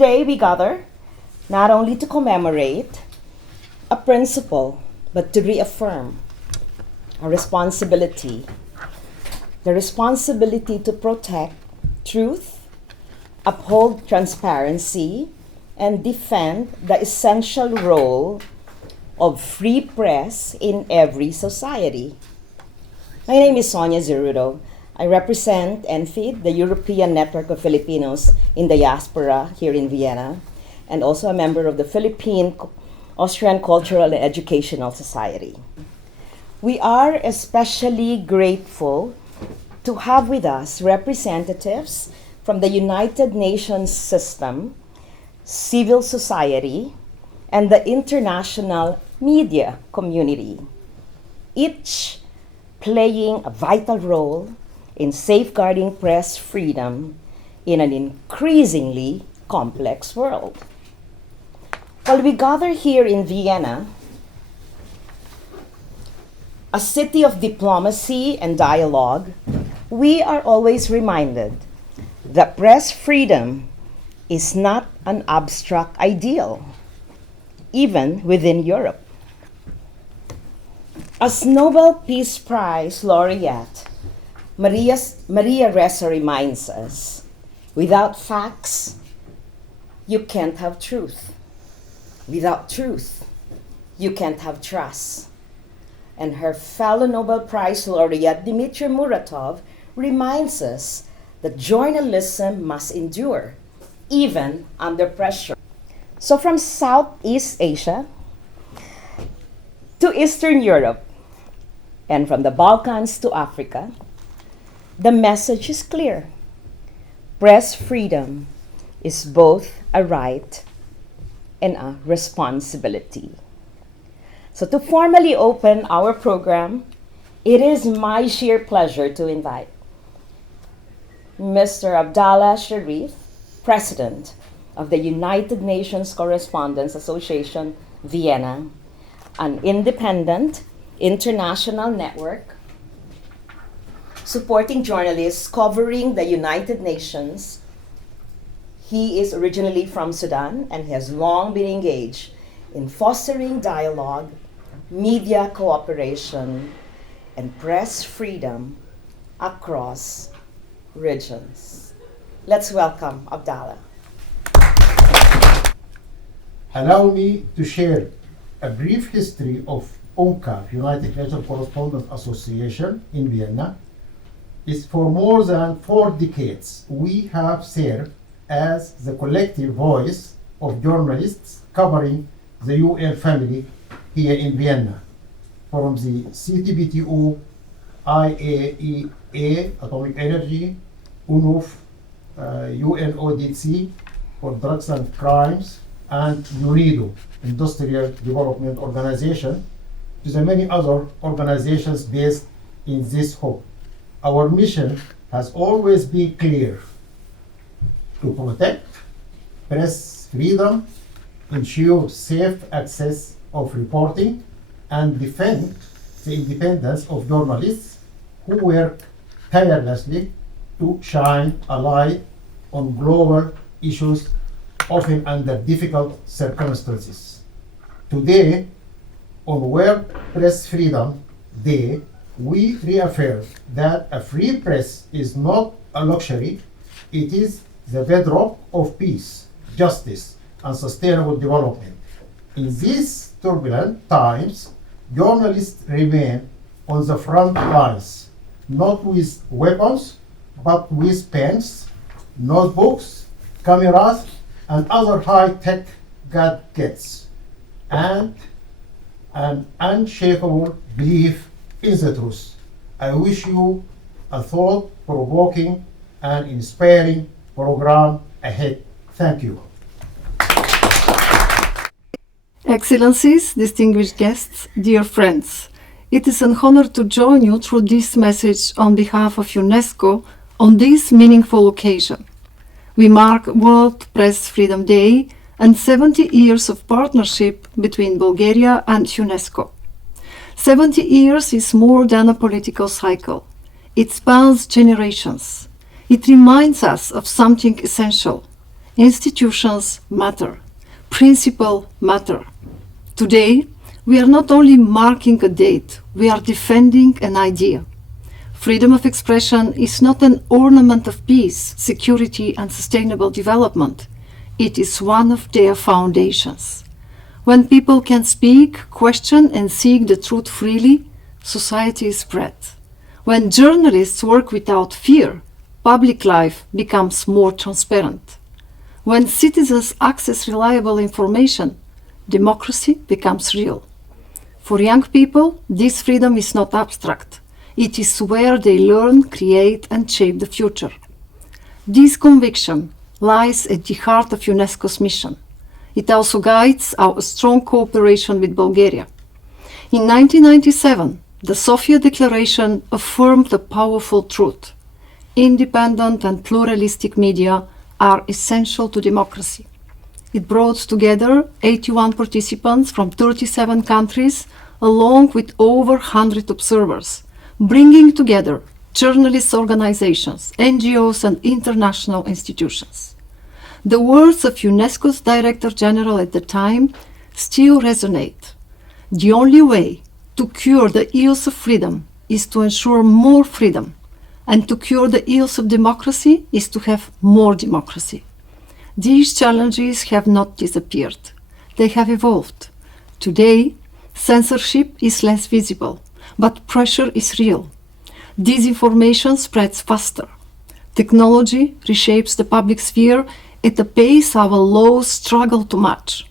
today we gather not only to commemorate a principle, but to reaffirm a responsibility, the responsibility to protect truth, uphold transparency, and defend the essential role of free press in every society. My name is Sonia Zerudo. I represent ENFID, the European Network of Filipinos in Diaspora here in Vienna, and also a member of the Philippine Austrian Cultural and Educational Society. We are especially grateful to have with us representatives from the United Nations system, civil society, and the international media community, each playing a vital role in safeguarding press freedom in an increasingly complex world. While we gather here in Vienna, a city of diplomacy and dialogue, we are always reminded that press freedom is not an abstract ideal, even within Europe. As Nobel Peace Prize laureate Maria Ressa reminds us, without facts, you can't have truth. Without truth, you can't have trust. And her fellow Nobel Prize laureate Dmitry Muratov reminds us that journalism must endure, even under pressure. So from Southeast Asia to Eastern Europe, and from the Balkans to Africa, the message is clear. Press freedom is both a right and a responsibility. So to formally open our program, it is my sheer pleasure to invite Mr. Abdallah Sharif, President of the United Nations Correspondents Association, Vienna, an independent international network supporting journalists covering the United Nations. He is originally from Sudan and has long been engaged in fostering dialogue, media cooperation, and press freedom across regions. Let's welcome Abdallah. Allow me to share a brief history of UNCAV, United Nations Correspondents Association in Vienna. Is for more than 4 decades, we have served as the collective voice of journalists covering the UN family here in Vienna, from the CTBTO, IAEA, Atomic Energy, UNOF, UNODC for Drugs and Crimes, and UNIDO, Industrial Development Organization, to the many other organizations based in this hub. Our mission has always been clear: to protect press freedom, ensure safe access of reporting, and defend the independence of journalists who work tirelessly to shine a light on global issues, often under difficult circumstances. Today, on World Press Freedom Day, we reaffirm that a free press is not a luxury, it is the bedrock of peace, justice, and sustainable development. In these turbulent times, journalists remain on the front lines, not with weapons, but with pens, notebooks, cameras, and other high-tech gadgets, and an unshakable belief in the truth. I wish you a thought-provoking and inspiring program ahead. Thank you. Excellencies, distinguished guests, dear friends, it is an honor to join you through this message on behalf of UNESCO on this meaningful occasion. We mark World Press Freedom Day and 70 years of partnership between Bulgaria and UNESCO. 70 years is more than a political cycle. It spans generations. It reminds us of something essential. Institutions matter. Principle matter. Today, we are not only marking a date, we are defending an idea. Freedom of expression is not an ornament of peace, security, and sustainable development. It is one of their foundations. When people can speak, question, and seek the truth freely, society is spread. When journalists work without fear, public life becomes more transparent. When citizens access reliable information, democracy becomes real. For young people, this freedom is not abstract. It is where they learn, create, and shape the future. This conviction lies at the heart of UNESCO's mission. It also guides our strong cooperation with Bulgaria. In 1997, the Sofia Declaration affirmed a powerful truth. Independent and pluralistic media are essential to democracy. It brought together 81 participants from 37 countries, along with over 100 observers, bringing together journalist organizations, NGOs, and international institutions. The words of UNESCO's Director General at the time still resonate. The only way to cure the ills of freedom is to ensure more freedom, and to cure the ills of democracy is to have more democracy. These challenges have not disappeared. They have evolved. Today, censorship is less visible, but pressure is real. Disinformation spreads faster. Technology reshapes the public sphere at a pace our laws struggle to match.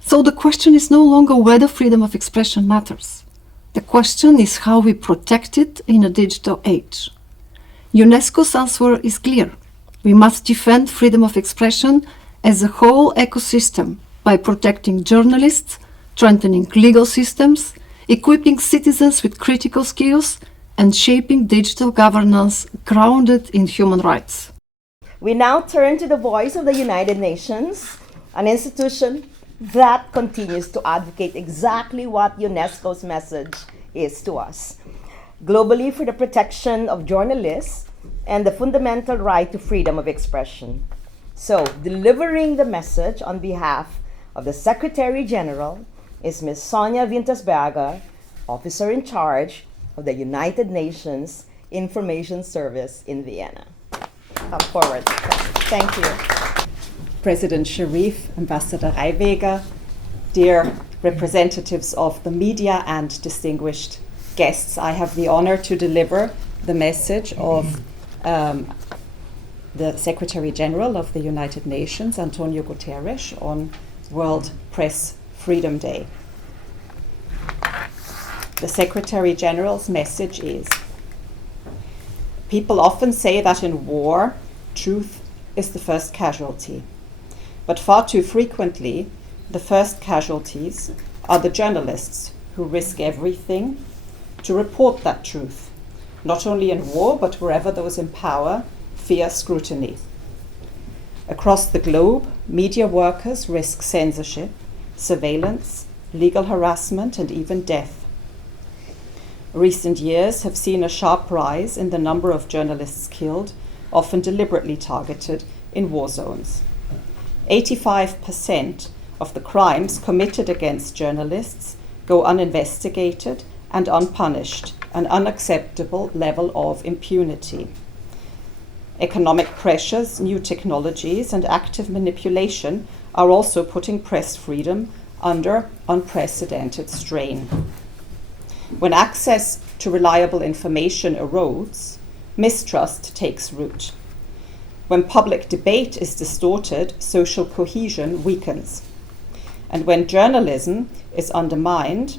So the question is no longer whether freedom of expression matters. The question is how we protect it in a digital age. UNESCO's answer is clear. We must defend freedom of expression as a whole ecosystem by protecting journalists, strengthening legal systems, equipping citizens with critical skills, and shaping digital governance grounded in human rights. We now turn to the voice of the United Nations, an institution that continues to advocate exactly what UNESCO's message is to us. Globally, for the protection of journalists and the fundamental right to freedom of expression. So, delivering the message on behalf of the Secretary General is Ms. Sonia Wintersberger, Officer in Charge of the United Nations Information Service in Vienna. Come forward. Thank you. President Sharif, Ambassador Reiweger, dear representatives of the media and distinguished guests, I have the honor to deliver the message of the Secretary General of the United Nations, Antonio Guterres, on World Press Freedom Day. The Secretary General's message is: people often say that in war, truth is the first casualty. But far too frequently, the first casualties are the journalists who risk everything to report that truth, not only in war, but wherever those in power fear scrutiny. Across the globe, media workers risk censorship, surveillance, legal harassment, and even death. Recent years have seen a sharp rise in the number of journalists killed, often deliberately targeted in war zones. 85% of the crimes committed against journalists go uninvestigated and unpunished, an unacceptable level of impunity. Economic pressures, new technologies, and active manipulation are also putting press freedom under unprecedented strain. When access to reliable information erodes, mistrust takes root. When public debate is distorted, social cohesion weakens. And when journalism is undermined,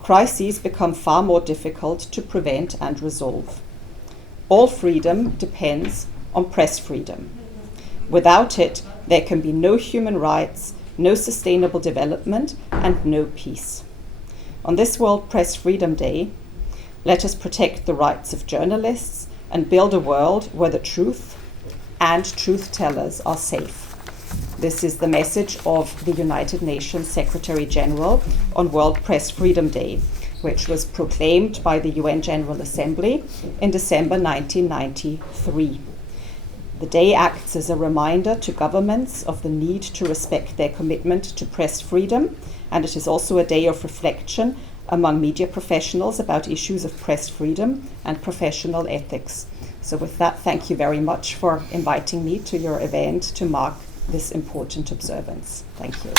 crises become far more difficult to prevent and resolve. All freedom depends on press freedom. Without it, there can be no human rights, no sustainable development, and no peace. On this World Press Freedom Day, let us protect the rights of journalists and build a world where the truth and truth tellers are safe. This is the message of the United Nations Secretary General on World Press Freedom Day, which was proclaimed by the UN General Assembly in December 1993. The day acts as a reminder to governments of the need to respect their commitment to press freedom, and it is also a day of reflection among media professionals about issues of press freedom and professional ethics. So with that, thank you very much for inviting me to your event to mark this important observance. Thank you.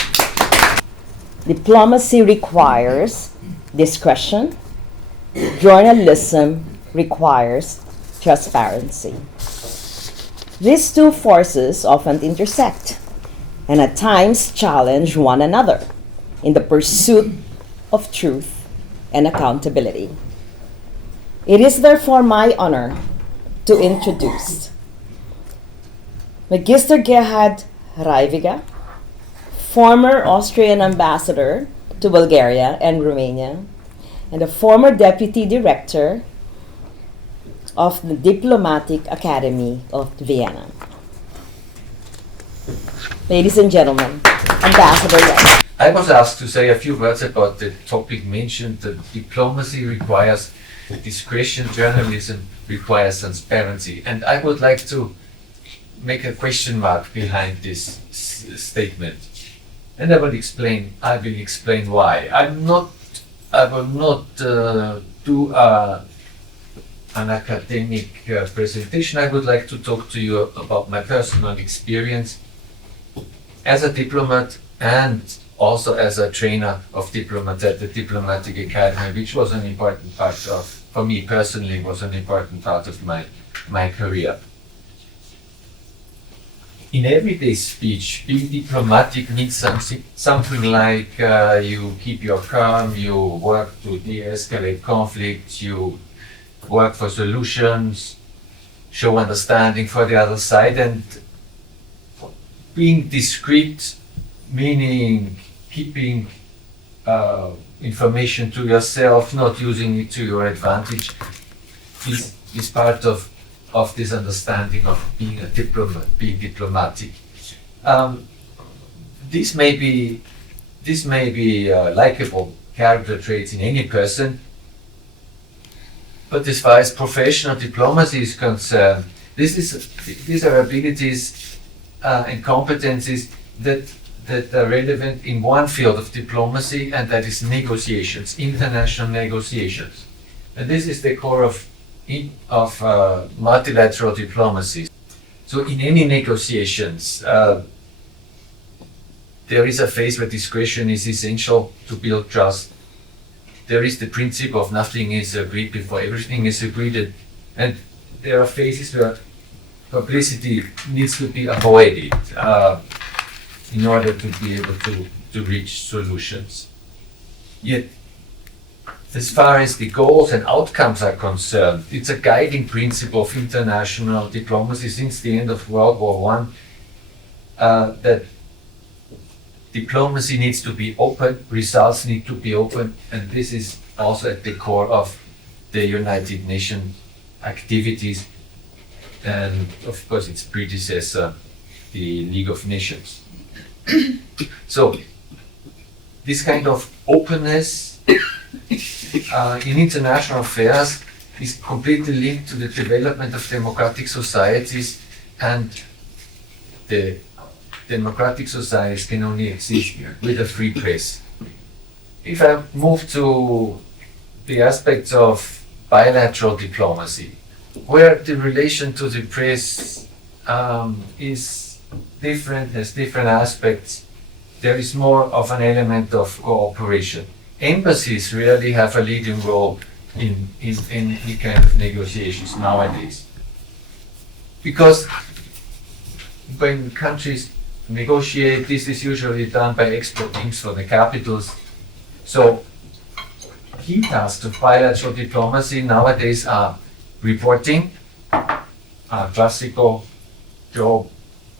Diplomacy requires discretion. Journalism requires transparency. These two forces often intersect and at times challenge one another in the pursuit of truth and accountability. It is therefore my honor to introduce Magister Gerhard Reiviga, former Austrian ambassador to Bulgaria and Romania, and a former deputy director of the Diplomatic Academy of Vienna. Ladies and gentlemen, Ambassador Reiviga. I was asked to say a few words about the topic mentioned, that diplomacy requires discretion, journalism requires transparency. And I would like to make a question mark behind this statement. And I will explain why. I will not do an academic presentation. I would like to talk to you about my personal experience as a diplomat and also as a trainer of diplomats at the Diplomatic Academy, which was an important part of, for me personally, was an important part of my career. In everyday speech, being diplomatic means something like you keep your calm, you work to de-escalate conflict, you work for solutions, show understanding for the other side, and being discreet, meaning keeping information to yourself, not using it to your advantage, is part of this understanding of being a diplomat, being diplomatic. This may be likable character traits in any person, but as far as professional diplomacy is concerned, these are abilities and competencies that are relevant in one field of diplomacy, and that is negotiations, international negotiations. And this is the core of multilateral diplomacy. So in any negotiations, there is a phase where discretion is essential to build trust. There is the principle of nothing is agreed before everything is agreed, and there are phases where publicity needs to be avoided in order to be able to reach solutions. Yet, as far as the goals and outcomes are concerned, it's a guiding principle of international diplomacy since the end of World War I, that diplomacy needs to be open, results need to be open, and this is also at the core of the United Nations activities, and of course its predecessor, the League of Nations. So, this kind of openness in international affairs is completely linked to the development of democratic societies, and the democratic societies can only exist with a free press. If I move to the aspects of bilateral diplomacy, where the relation to the press is different, has different aspects, there is more of an element of cooperation. Embassies really have a leading role in any kind of negotiations nowadays. Because when countries negotiate, this is usually done by expert teams for the capitals. So key tasks of bilateral diplomacy nowadays are reporting, a classical job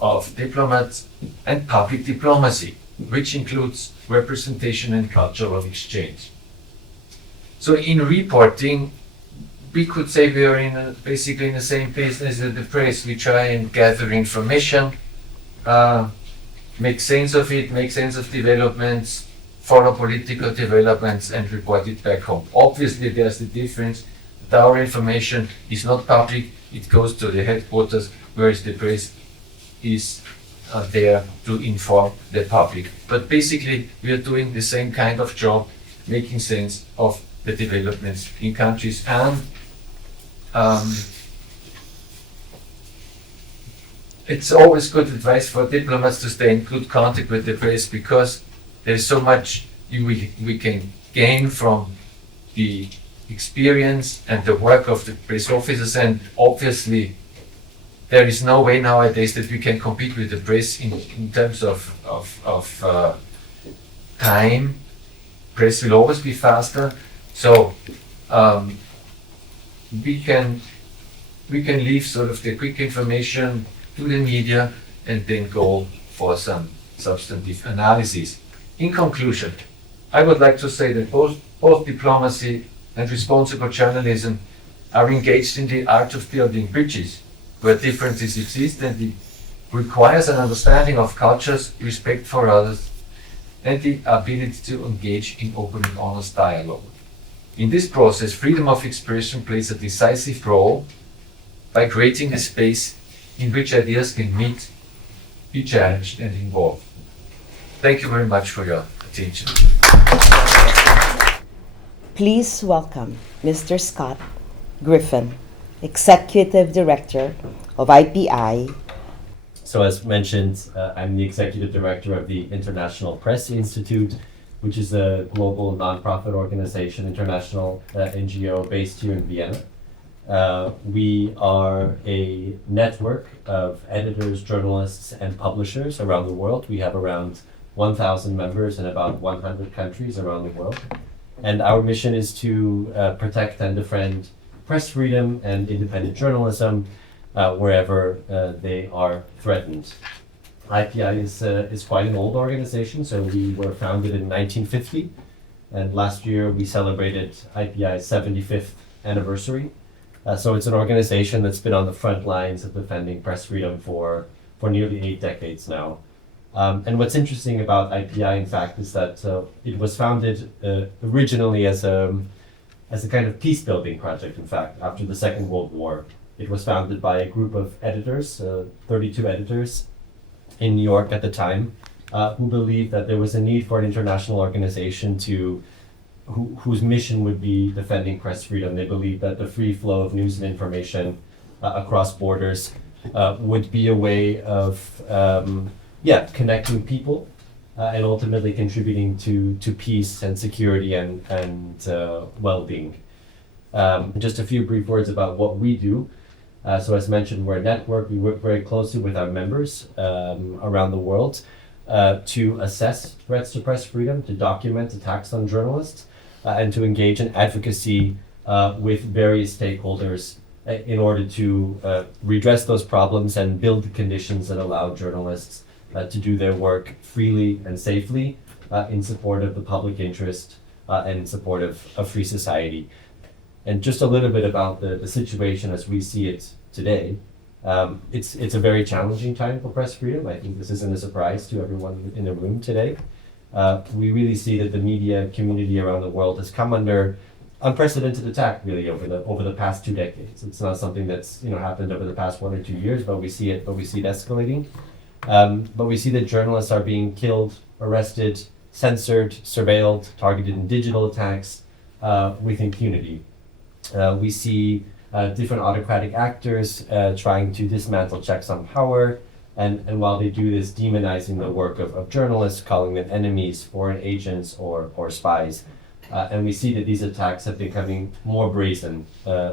of diplomats, and public diplomacy, which includes representation and cultural exchange. So in reporting, we could say we are basically in the same business as the press. We try and gather information, make sense of it, make sense of developments, follow political developments, and report it back home. Obviously, there's the difference that our information is not public, it goes to the headquarters, whereas the press is there to inform the public. But basically, we are doing the same kind of job, making sense of the developments in countries, and it's always good advice for diplomats to stay in good contact with the press, because there's so much we can gain from the experience and the work of the press officers, and obviously there is no way nowadays that we can compete with the press in terms of time. Press will always be faster, so we can leave sort of the quick information to the media and then go for some substantive analysis. In conclusion, I would like to say that both diplomacy and responsible journalism are engaged in the art of building bridges where differences exist, and it requires an understanding of cultures, respect for others, and the ability to engage in open and honest dialogue. In this process, freedom of expression plays a decisive role by creating a space in which ideas can meet, be challenged, and evolve. Thank you very much for your attention. Please welcome Mr. Scott Griffin, Executive Director of IPI. So as mentioned, I'm the Executive Director of the International Press Institute, which is a global nonprofit organization, international NGO based here in Vienna. We are a network of editors, journalists, and publishers around the world. We have around 1,000 members in about 100 countries around the world. And our mission is to protect and defend press freedom and independent journalism wherever they are threatened. IPI is quite an old organization, so we were founded in 1950, and last year we celebrated IPI's 75th anniversary. So it's an organization that's been on the front lines of defending press freedom for nearly 8 decades now. And what's interesting about IPI, in fact, is that it was founded originally as a kind of peace-building project, in fact, after the Second World War. It was founded by a group of editors, 32 editors in New York at the time, who believed that there was a need for an international organization whose mission would be defending press freedom. They believed that the free flow of news and information across borders would be a way of connecting people and ultimately contributing to peace and security and well-being. Just a few brief words about what we do. So as mentioned, we're a network. We work very closely with our members around the world to assess threats to press freedom, to document attacks on journalists, and to engage in advocacy with various stakeholders in order to redress those problems and build the conditions that allow journalists to do their work freely and safely in support of the public interest and in support of free society. And just a little bit about the situation as we see it today. It's a very challenging time for press freedom. I think this isn't a surprise to everyone in the room today. We really see that the media community around the world has come under unprecedented attack really over the past 2 decades. It's not something that's happened over the past 1 or 2 years, but we see it escalating. But we see that journalists are being killed, arrested, censored, surveilled, targeted in digital attacks with impunity. We see different autocratic actors trying to dismantle checks on power, and while they do this, demonizing the work of journalists, calling them enemies, foreign agents, or spies. And we see that these attacks have been becoming more brazen,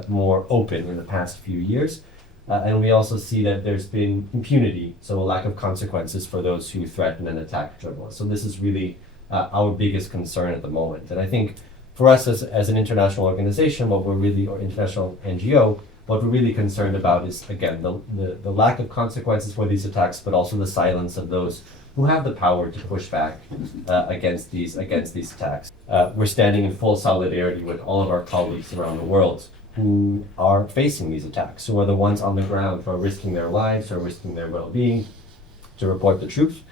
more open in the past few years. And we also see that there's been impunity, so a lack of consequences for those who threaten and attack journalists. So this is really our biggest concern at the moment. And I think for us as an international organization, or international NGO, what we're really concerned about is, again, the lack of consequences for these attacks, but also the silence of those who have the power to push back against these attacks. We're standing in full solidarity with all of our colleagues around the world who are facing these attacks, who are the ones on the ground who are risking their lives, who are risking their well-being to report the truth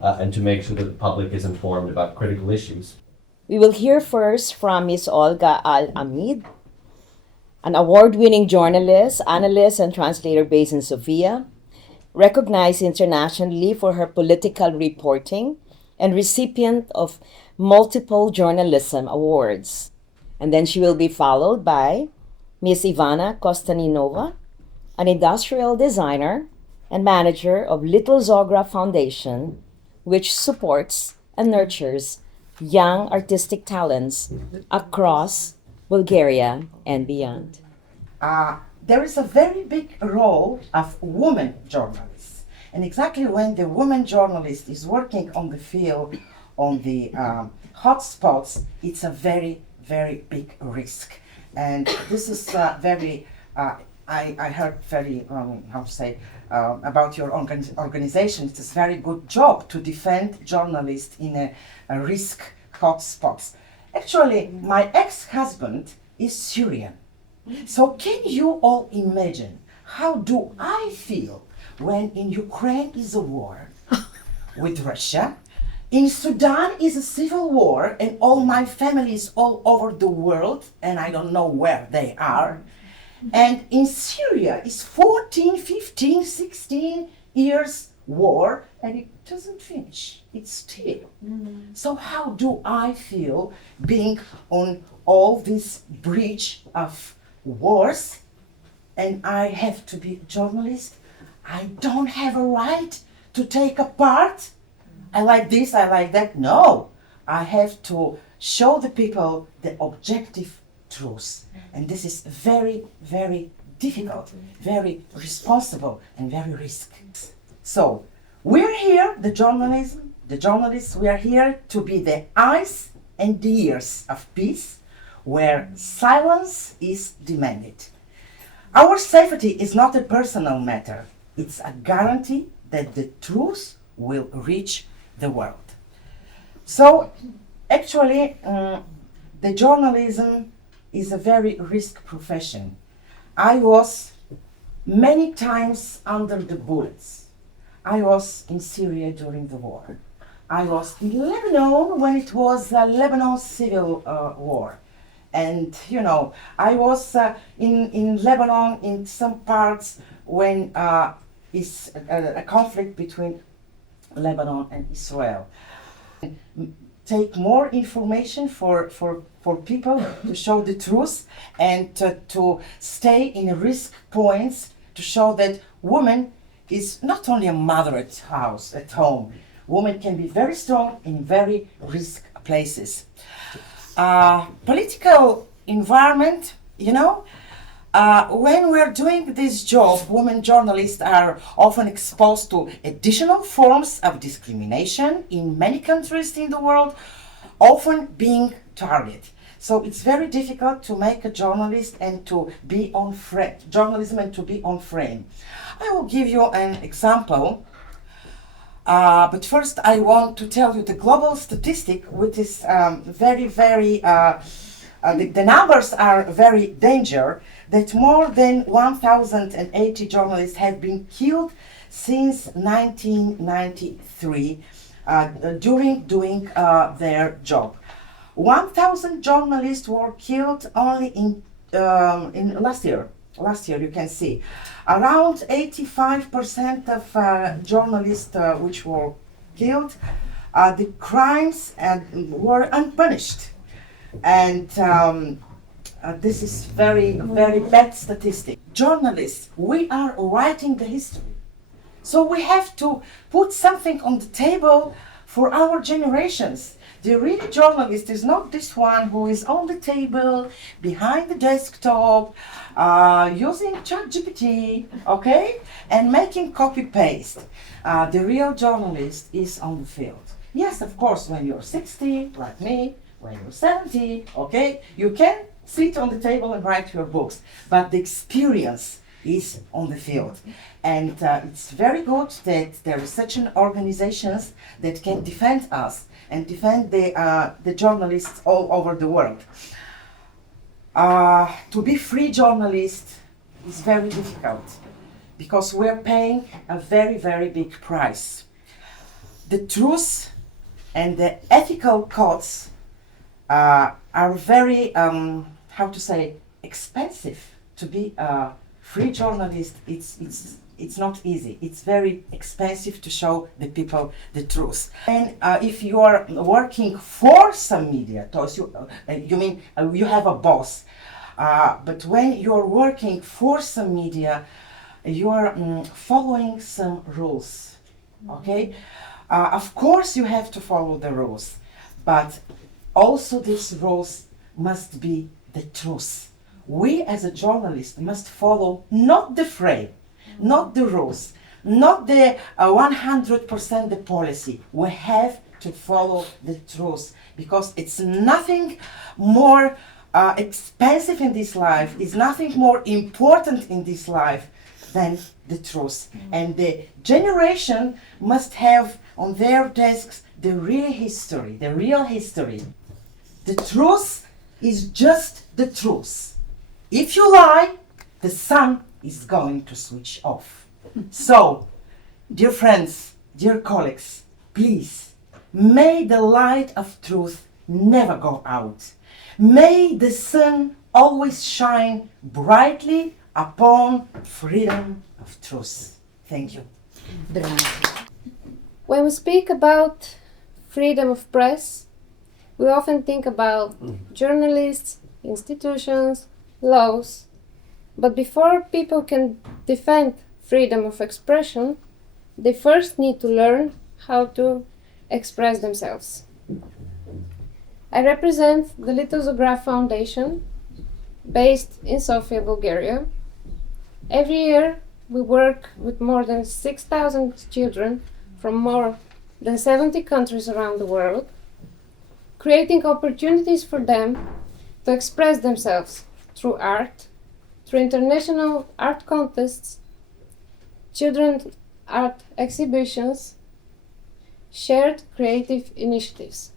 and to make sure that the public is informed about critical issues. We will hear first from Ms. Olga Al-Amid, an award-winning journalist, analyst, and translator based in Sofia, recognized internationally for her political reporting, and recipient of multiple journalism awards. And then she will be followed by Miss Ivana Kostaninova, an industrial designer and manager of Little Zogra Foundation, which supports and nurtures young artistic talents across Bulgaria and beyond. There is a very big role of women journalists. And exactly when the woman journalist is working on the field, on the hotspots, it's a very, very big risk. And this is I heard very, how to say, about your organization. It's a very good job to defend journalists in a risk hotspots. Actually, my ex-husband is Syrian. So can you all imagine how do I feel when in Ukraine is a war with Russia, in Sudan is a civil war and all my family is all over the world and I don't know where they are. And in Syria is 14, 15, 16 years war and it doesn't finish. It's still. So how do I feel being on all this bridge of wars and I have to be a journalist? I don't have a right to take a part. I like this, I like that. No, I have to show the people the objective truth. And this is very, very difficult, very responsible and very risky. So we're here, the journalists, we are here to be the eyes and the ears of peace where silence is demanded. Our safety is not a personal matter. It's a guarantee that the truth will reach the world. So actually, the journalism is a very risk profession. I was many times under the bullets. I was in Syria during the war. I was in Lebanon when it was a Lebanon civil war. And, you know, I was in Lebanon in some parts when it's a conflict between Lebanon and Israel. Take more information for people to show the truth and to stay in risk points to show that woman is not only a mother at home. Women can be very strong in very risk places. Political environment, you know, when we're doing this job, women journalists are often exposed to additional forms of discrimination in many countries in the world, often being targeted. So it's very difficult to make a journalist and to be on journalism and to be on frame. I will give you an example. But first I want to tell you the global statistic, which is very, very, the numbers are very dangerous, that more than 1,080 journalists have been killed since 1993 during doing their job. 1,000 journalists were killed only in last year. Last year, you can see. Around 85% of journalists which were killed, the crimes were unpunished. And this is very, very bad statistic. Journalists, we are writing the history. So we have to put something on the table for our generations. The real journalist is not this one who is on the table, behind the desktop, using ChatGPT, okay, and making copy-paste. The real journalist is on the field. Yes, of course, when you're 60, like me, when you're 70, okay, you can sit on the table and write your books, but the experience is on the field. And it's very good that there are such organizations that can defend us and defend the journalists all over the world. To be free journalist is very difficult because we're paying a very, very big price. The truth and the ethical codes are very, how to say, expensive to be free journalist, it's not easy. It's very expensive to show the people the truth. And if you are working for some media, you mean you have a boss. But when you're working for some media, you are following some rules, okay? Of course you have to follow the rules, but also these rules must be the truth. We as a journalist must follow not the frame, not the rules, not the 100% the policy. We have to follow the truth, because it's nothing more expensive in this life, is nothing more important in this life than the truth. And the generation must have on their desks the real history, the real history. The truth is just the truth. If you lie, the sun is going to switch off. So, dear friends, dear colleagues, please, may the light of truth never go out. May the sun always shine brightly upon freedom of truth. Thank you. When we speak about freedom of press, we often think about journalists, institutions, laws. But before people can defend freedom of expression, they first need to learn how to express themselves. I represent the Little Zograf Foundation, based in Sofia, Bulgaria. Every year, we work with more than 6,000 children from more than 70 countries around the world, creating opportunities for them to express themselves through art, through international art contests, children's art exhibitions, shared creative initiatives.